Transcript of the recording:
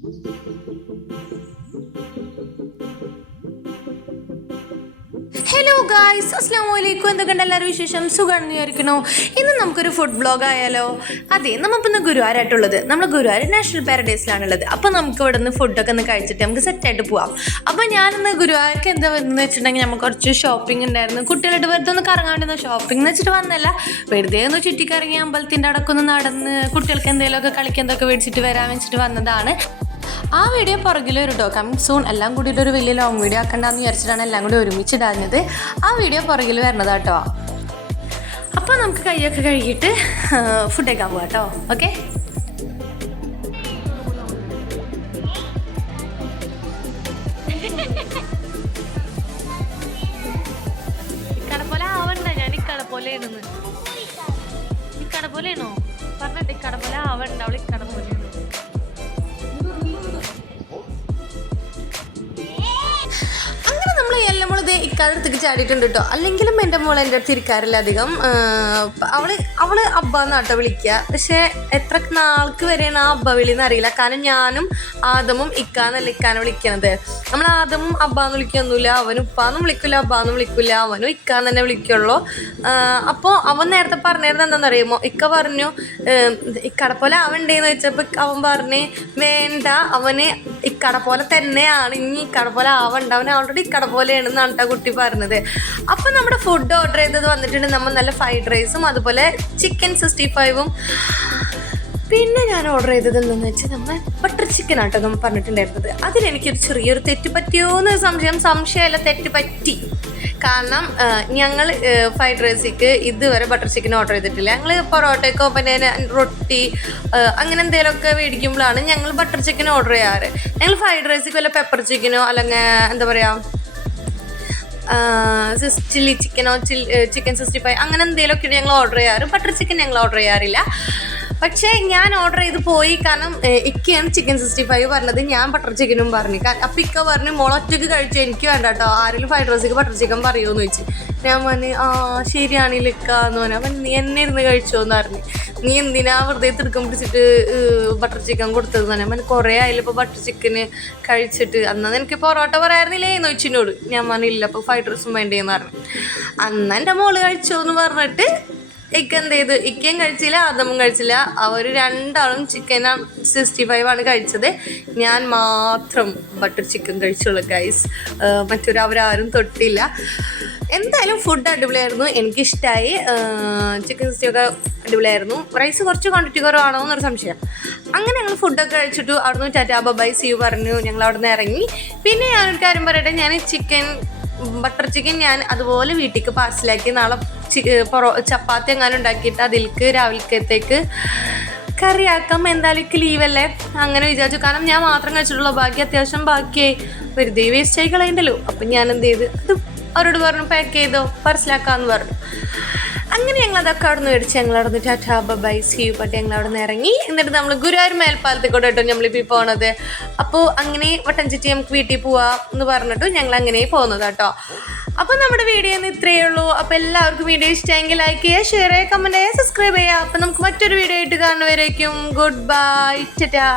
Hello guys, അസ്സലാമു അലൈക്കും. എന്തൊക്കെയുണ്ട് എല്ലാവരും വിശേഷം? സുഖമാണെന്ന് വിചാരിക്കണോ? ഇന്ന് നമുക്കൊരു ഫുഡ് ബ്ലോഗ് ആയാലോ? അതെ, നമ്മളിപ്പോൾ ഇന്ന് ഗുരുവായൂരായിട്ടുള്ളത്. നമ്മൾ ഗുരുവായൂർ നാഷണൽ പാരഡൈസിലാണുള്ളത്. അപ്പോൾ നമുക്ക് ഇവിടെ നിന്ന് ഫുഡൊക്കെ ഒന്ന് കഴിച്ചിട്ട് നമുക്ക് സെറ്റായിട്ട് പോവാം. അപ്പോൾ ഞാനിന്ന് ഗുരുവായൂർക്ക് എന്താ വരുന്നത് വെച്ചിട്ടുണ്ടെങ്കിൽ നമുക്ക് കുറച്ച് ഷോപ്പിംഗ് ഉണ്ടായിരുന്നു. കുട്ടികളായിട്ട് വെറുതെ ഒന്ന് കറങ്ങാൻ വേണ്ടി ഷോപ്പിംഗ് എന്ന് വെച്ചിട്ട് വന്നല്ല, വെറുതെ ഒന്ന് ചുറ്റിക്കറങ്ങി അമ്പലത്തിൻ്റെ അടക്കൊന്ന് നടന്ന് കുട്ടികൾക്ക് എന്തെങ്കിലുമൊക്കെ കളിക്കുന്നതൊക്കെ മേടിച്ചിട്ട് വരാൻ വെച്ചിട്ട് വന്നതാണ്. ആ വീഡിയോ പുറകിൽ ഒരു കമ്മിങ് സൂൺ എല്ലാം കൂടിയിട്ട് ഒരു വലിയ ലോങ് വീഡിയോ ആക്കണ്ടെന്ന് വിചാരിച്ചിട്ടാണ് എല്ലാം കൂടി ഒരുമിച്ചിടാഞ്ഞത്. ആ വീഡിയോ പുറകിൽ വരണത് കേട്ടോ. അപ്പോൾ നമുക്ക് കൈയൊക്കെ കഴുകിയിട്ട് ഫുഡ് കഴിക്കാൻ പോകാം കേട്ടോ. ഓക്കെ, ഇക്കട ആവണ്ട, ഞാൻ ഇക്കട പോലെയാണോ പറഞ്ഞിട്ട് ഇക്കട പോലെ ആവണ്ട, അവൾ ഇക്കട പോലെയാണ്. ഇക്കാലത്തേക്ക് ചാടിയിട്ടുണ്ട് കേട്ടോ. അല്ലെങ്കിലും എൻ്റെ മോൾ എൻ്റെ അടുത്ത് ഇരിക്കാറില്ല അധികം. അവള് അബ്ബാന്നാട്ടോ വിളിക്കുക. പക്ഷെ എത്ര നാൾക്ക് വരെയാണ് ആ അബ്ബ വിളിയെന്ന് അറിയില്ല. കാരണം ഞാനും ആദമും ഇക്കാന്നല്ല ഇക്കാനെ വിളിക്കണത്. നമ്മൾ ആദമും അബ്ബാന്ന് വിളിക്കൊന്നുമില്ല, അവനും ഉപ്പാന്നും വിളിക്കില്ല, അബ്ബാന്നും വിളിക്കില്ല, അവനും ഇക്കാന്ന് തന്നെ വിളിക്കുള്ളൂ. അപ്പോൾ അവൻ നേരത്തെ പറഞ്ഞിരുന്നത് എന്താണെന്നറിയുമോ? ഇക്ക പറഞ്ഞു ഇക്കട പോലെ ആവണ്ടേന്ന് വെച്ചപ്പോൾ അവൻ പറഞ്ഞ് വേണ്ട, അവന് ഇക്കട പോലെ തന്നെയാണ്, ഇനി ഇക്കട പോലെ ആവണ്ട, അവൻ ഓൾറെഡി ഇക്കട പോലെയാണെന്നാണ് കേട്ടോ കുട്ടി പറഞ്ഞത്. അപ്പം നമ്മുടെ ഫുഡ് ഓർഡർ ചെയ്തത് വന്നിട്ടുണ്ട്. നമ്മൾ നല്ല ഫ്രൈഡ് റൈസും അതുപോലെ ചിക്കൻ 65ഉം. പിന്നെ ഞാൻ ഓർഡർ ചെയ്തത് എന്താണെന്ന് വെച്ചാൽ നമ്മൾ ബട്ടർ ചിക്കൻ ആട്ടോ നമ്മൾ പറഞ്ഞിട്ടുണ്ടായിരുന്നത്. അതിലെനിക്കൊരു ചെറിയൊരു തെറ്റ് പറ്റിയോന്ന് സംശയമല്ല, തെറ്റ് പറ്റി. കാരണം ഞങ്ങൾ ഫ്രൈഡ് റൈസിക്ക് ഇതുവരെ ബട്ടർ ചിക്കൻ ഓർഡർ ചെയ്തിട്ടില്ല. ഞങ്ങൾ പൊറോട്ടയ്ക്കോ പിന്നെ റൊട്ടി അങ്ങനെ എന്തെങ്കിലുമൊക്കെ മേടിക്കുമ്പോഴാണ് ഞങ്ങൾ ബട്ടർ ചിക്കൻ ഓർഡർ ചെയ്യാറ്. ഞങ്ങൾ ഫ്രൈഡ് റൈസിക്ക് വല്ല പെപ്പർ ചിക്കനോ അല്ലെങ്കിൽ എന്താ പറയുക ചില്ലി ചിക്കനോ ചിക്കൻ 65 അങ്ങനെ എന്തെങ്കിലുമൊക്കെ ഞങ്ങൾ ഓർഡർ ചെയ്യാറ്. ബട്ടർ ചിക്കൻ ഞങ്ങൾ ഓർഡർ ചെയ്യാറില്ല. പക്ഷേ ഞാൻ ഓർഡർ ചെയ്ത് പോയി. കാരണം ഇക്കയാണ് ചിക്കൻ 65 പറഞ്ഞത്, ഞാൻ ബട്ടർ ചിക്കനും പറഞ്ഞു. അപ്പം ഇക്ക പറഞ്ഞു മോളൊറ്റയ്ക്ക് കഴിച്ചു, എനിക്ക് വേണ്ട കേട്ടോ, ആരെങ്കിലും ഫ്രൈഡ് റൈസിക്ക് ബട്ടർ ചിക്കൻ പറയുമോയെന്ന് ചോദിച്ചു. ഞാൻ പറഞ്ഞു ശരിയാണെങ്കിൽ ഇക്ക എന്ന് പറഞ്ഞു. അപ്പം നീ എന്നെ ഇരുന്ന് കഴിച്ചോന്ന് പറഞ്ഞു. നീ എന്തിനാ വെറുതെ തിടുക്കം പിടിച്ചിട്ട് ബട്ടർ ചിക്കൻ കൊടുത്തതെന്ന് പറഞ്ഞു. ഞാൻ കുറേ ആയാലും ഇപ്പോൾ ബട്ടർ ചിക്കന് കഴിച്ചിട്ട്. അന്നാ എനിക്ക് പൊറോട്ട പറയാറുന്നില്ലേ എന്ന് ചോദിച്ചിനോട്. ഞാൻ പറഞ്ഞില്ല, അപ്പോൾ ഫ്രൈഡ് റൈസും വേണ്ടേന്ന് പറഞ്ഞു. അന്ന് എൻ്റെ മോള് കഴിച്ചോ എന്ന് പറഞ്ഞിട്ട് ഇക്ക എന്ത് ചെയ്തു, ഇക്കയും കഴിച്ചില്ല ആദമും കഴിച്ചില്ല. അവർ രണ്ടാളും ചിക്കൻ 65 കഴിച്ചത്. ഞാൻ മാത്രം ബട്ടർ ചിക്കൻ കഴിച്ചുള്ളൂ ഗൈസ്. അവരാരും തൊട്ടില്ല. എന്തായാലും ഫുഡ് അടിപൊളിയായിരുന്നു, എനിക്കിഷ്ടമായി. ചിക്കൻ 65 അടിപൊളിയായിരുന്നു. റൈസ് കുറച്ച് ക്വാണ്ടിറ്റി കുറവാണോ എന്നൊരു സംശയം. അങ്ങനെ ഞങ്ങൾ ഫുഡൊക്കെ കഴിച്ചിട്ടു അവിടുന്ന് ടാറ്റാ ബൈ സി യു പറഞ്ഞു ഞങ്ങൾ അവിടെ നിന്ന് ഇറങ്ങി. പിന്നെ ഞാനൊരു കാര്യം പറയട്ടെ, ഞാൻ ബട്ടർ ചിക്കൻ ഞാൻ അതുപോലെ വീട്ടിലേക്ക് പാർസലാക്കി. നാളെ ചപ്പാത്തി എങ്ങാനും ഉണ്ടാക്കിയിട്ട് അതിലേക്ക് രാവിലത്തേക്ക് കറിയാക്കാം. എന്തായാലും എനിക്ക് ലീവല്ലേ, അങ്ങനെ വിചാരിച്ചു. കാരണം ഞാൻ മാത്രം കഴിച്ചിട്ടുള്ളൂ, ബാക്കി അത്യാവശ്യം ബാക്കിയായി, വെറുതെ വേസ്റ്റ് ആയി കളയണ്ടല്ലോ. അപ്പം ഞാൻ എന്ത് ചെയ്ത് അത് അവരോട് പറഞ്ഞു പാക്ക് ചെയ്തോ പാർസലാക്കാമെന്ന് പറഞ്ഞു. അങ്ങനെ ഞങ്ങൾ അതൊക്കെ അവിടെ നിന്ന് മേടിച്ച് ഞങ്ങൾ അവിടെ നിന്ന് ടാറ്റാ ബൈ സി യു പറ്റി ഞങ്ങൾ അവിടെ നിന്ന് ഇറങ്ങി. എന്നിട്ട് നമ്മൾ ഗുരുവായൂർ മേൽപ്പാലത്തിൽ കൂടെ കേട്ടോ നമ്മളിപ്പോൾ പോണത്. അപ്പോൾ അങ്ങനെ വട്ടഞ്ചുറ്റി നമുക്ക് വീട്ടിൽ പോവാം എന്ന് പറഞ്ഞിട്ട് ഞങ്ങൾ അങ്ങനെ പോകുന്നത് കേട്ടോ. അപ്പോൾ നമ്മുടെ വീഡിയോ ഇത്രയേ ഉള്ളൂ. അപ്പോൾ എല്ലാവർക്കും വീഡിയോ ഇഷ്ടമെങ്കിൽ ലൈക്ക് ചെയ്യുക, ഷെയർ ചെയ്യുക, കമൻറ്റ് ചെയ്യുക, സബ്സ്ക്രൈബ് ചെയ്യുക. അപ്പോൾ നമുക്ക് മറ്റൊരു വീഡിയോ ആയിട്ട് കാണുന്നവരേക്കും ഗുഡ് ബൈ, ടാറ്റാ.